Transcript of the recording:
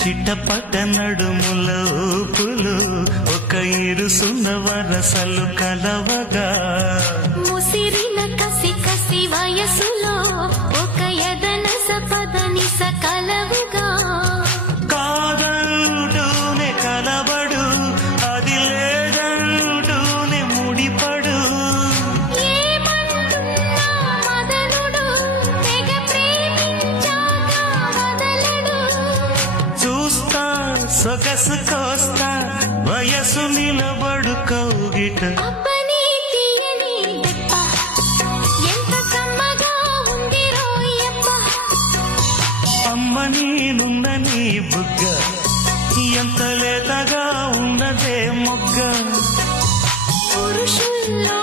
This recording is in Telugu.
చిట్టపట్ట నడుముల ఊపులు ఒక ఇరుసున్న వరసలు కలవగా ముసిరిన కసి కసి వయసులో ఒక యదన సపదనిస కలవుగా కాదంటూనే కలబడు అది లేదంటూనే ముడిపడు ఏమంటున్నా మదనుడు తెగ ప్రేమించాక వదలడు చూస్తా సొగసు కోస్తా వయసు నిలబడు కౌగిట అబ్బని తీయని దెబ్బ ఎంత కమ్మగా ఉంది రోయప్ప అమ్మ నేనుందని బుగ్గ ఎంత లేతగా ఉన్నదే మొగ్గ పురుషుల్లో